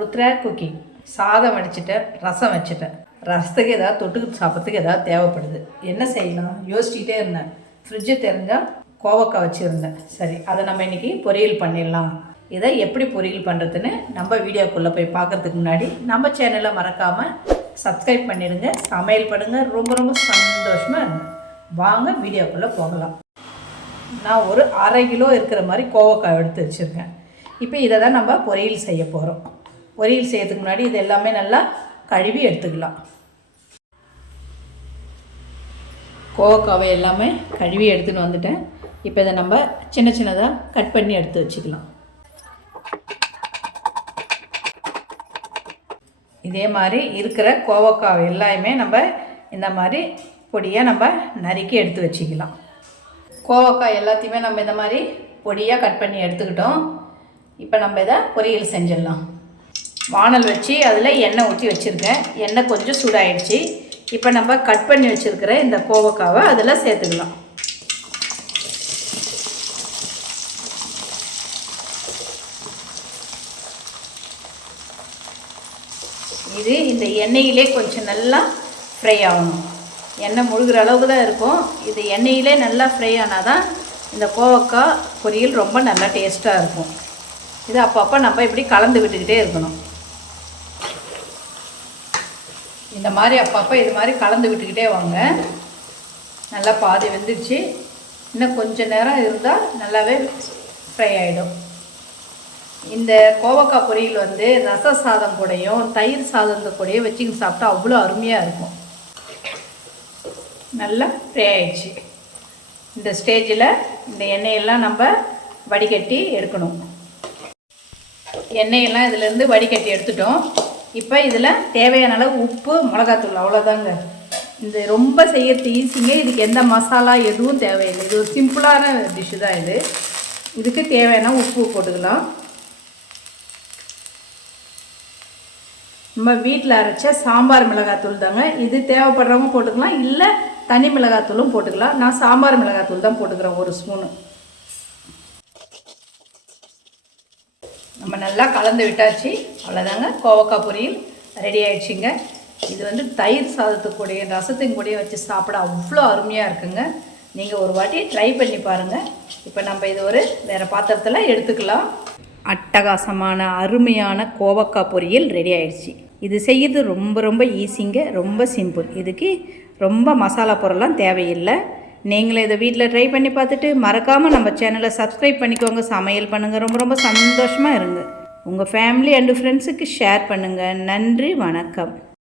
Rudra cooking. சாதம் வடிச்சிட்டேன், ரசம் வச்சுட்டேன். ரசத்துக்கு ஏதாவது தொட்டுக்கு சாப்பிட்றதுக்கு ஏதாவது தேவைப்படுது. என்ன செய்யலாம் யோசிச்சுட்டே இருந்தேன். ஃப்ரிட்ஜு தெரிஞ்சால் கோவக்காய் வச்சுருந்தேன். சரி, அதை நம்ம இன்றைக்கி பொரியல் பண்ணிடலாம். இதை எப்படி பொரியல் பண்ணுறதுன்னு நம்ம வீடியோக்குள்ளே போய் பார்க்குறதுக்கு முன்னாடி நம்ம சேனலை மறக்காமல் சப்ஸ்கிரைப் பண்ணிடுங்க. சமையல் பண்ணுங்கள். ரொம்ப ரொம்ப சந்தோஷமாக இருங்க. வாங்க வீடியோக்குள்ளே போகலாம். நான் ஒரு 1/2 கிலோ இருக்கிற மாதிரி கோவக்காய் எடுத்து வச்சுருக்கேன். இப்போ இதை தான் நம்ம பொரியல் செய்ய போகிறோம். பொரியல் செய்யறதுக்கு முன்னாடி இது எல்லாமே நல்லா கழுவி எடுத்துக்கலாம். கோவக்காவை எல்லாமே கழுவி எடுத்துன்னு வந்துட்டேன். இப்போ இதை நம்ம சின்ன சின்னதாக கட் பண்ணி எடுத்து வச்சுக்கலாம். இதே மாதிரி இருக்கிற கோவக்காவை எல்லாமே நம்ம இந்த மாதிரி பொடியாக நம்ம நறுக்கி எடுத்து வச்சுக்கலாம். கோவக்காய் எல்லாத்தையுமே நம்ம இந்த மாதிரி பொடியாக கட் பண்ணி எடுத்துக்கிட்டோம். இப்போ நம்ம இதை பொரியல் செஞ்சிடலாம். வானல் வச்சு அதில் எண்ணெய் ஊற்றி வச்சுருக்கேன். எண்ணெய் கொஞ்சம் சூடாயிடுச்சு. இப்போ நம்ம கட் பண்ணி வச்சுருக்கிற இந்த கோவக்காவை அதில் சேர்த்துக்கலாம். இது இந்த எண்ணெயிலே கொஞ்சம் நல்லா ஃப்ரை ஆகணும். எண்ணெய் முழுகிற அளவுக்கு தான் இருக்கும். இது எண்ணெயிலே நல்லா ஃப்ரை ஆனால் தான் இந்த கோவக்காய் பொரியல் ரொம்ப நல்லா டேஸ்ட்டாக இருக்கும். இது அப்பப்போ நம்ம இப்படி கலந்து விட்டுக்கிட்டே இருக்கணும். இந்த மாதிரி அப்பப்போ இது மாதிரி கலந்து விட்டுக்கிட்டே வாங்க. நல்லா பாதி வெந்துடுச்சு. இன்னும் கொஞ்சம் நேரம் இருந்தால் நல்லாவே ஃப்ரை ஆகிடும். இந்த கோவக்காய் பொரியல் வந்து ரச சாதம் கூடயும் தயிர் சாதத்தை கூடயும் வச்சுக்கின்னு சாப்பிட்டா அவ்வளோ அருமையாக இருக்கும். நல்லா ஃப்ரை ஆயிடுச்சு. இந்த ஸ்டேஜில் இந்த எண்ணெயெல்லாம் நம்ம வடிகட்டி எடுக்கணும். எண்ணெயெல்லாம் இதிலேருந்து வடிகட்டி எடுத்துட்டோம். இப்போ இதில் தேவையான அளவு உப்பு, மிளகாத்தூள், அவ்வளோதாங்க. இந்த ரொம்ப செய்யறது ஈஸிங்க. இதுக்கு எந்த மசாலா எதுவும் தேவையில்லை. இது ஒரு சிம்பிளான டிஷ்ஷு தான். இதுக்கு தேவையான உப்பு போட்டுக்கலாம். நம்ம வீட்டில் அரைச்ச சாம்பார் மிளகாத்தூள் தாங்க. இது தேவைப்படுறவங்க போட்டுக்கலாம், இல்லை தனி மிளகாத்தூளும் போட்டுக்கலாம். நான் சாம்பார் மிளகாத்தூள் தான் போட்டுக்கிறேன், 1 ஸ்பூனு. நம்ம நல்லா கலந்து விட்டாச்சு. அவ்வளோதாங்க, கோவக்காய் பொரியல் ரெடி ஆகிடுச்சிங்க. இது வந்து தயிர் சாதத்துக்கூடைய ரசத்தின் கூடயே வச்சு சாப்பிட அவ்வளோ அருமையாக இருக்குங்க. நீங்கள் ஒரு வாட்டி ட்ரை பண்ணி பாருங்கள். இப்போ நம்ம இது ஒரு வேறு பாத்திரத்தில் எடுத்துக்கலாம். அட்டகாசமான அருமையான கோவக்காய் பொரியல் ரெடி ஆகிடுச்சி. இது செய்யறது ரொம்ப ரொம்ப ஈஸிங்க, ரொம்ப சிம்பிள். இதுக்கு ரொம்ப மசாலா பொருள்லாம் தேவையில்லை. நீங்களே இதை வீட்டில் ட்ரை பண்ணி பார்த்துட்டு மறக்காமல் நம்ம சேனலை சப்ஸ்கிரைப் பண்ணிக்கோங்க. சமையல் பண்ணுங்கள். ரொம்ப ரொம்ப சந்தோஷமாக இருங்க. உங்கள் ஃபேமிலி அண்டு ஃப்ரெண்ட்ஸுக்கு ஷேர் பண்ணுங்கள். நன்றி, வணக்கம்.